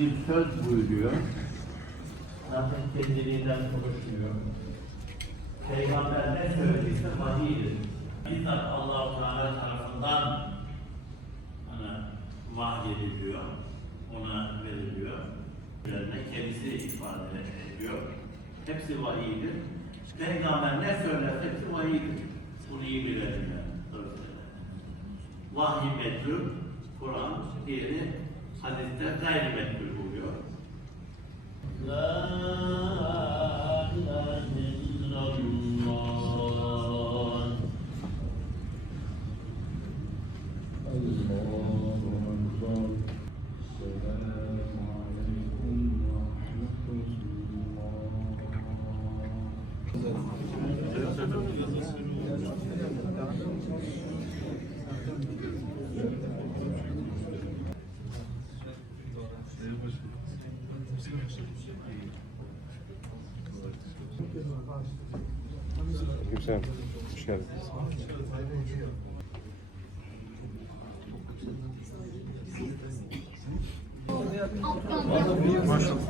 bir söz buyuruyor. Zaten kendiliğinden konuşmuyor. Peygamber ne söylediyse vahiydir. Bizzat Allah-u Teala tarafından ona vahyediliyor, ona veriliyor. Üzerine kendisi ifade ediyor. Hepsi vahiydir. Peygamber ne söylerse hepsi vahiydir. Bunu iyi bilelim. Vahiy metruk, Kur'an, diğeri hadiste gayri oluyor. La ilahe illallah. Aleykümselam. Hoş geldiniz. Maşallah.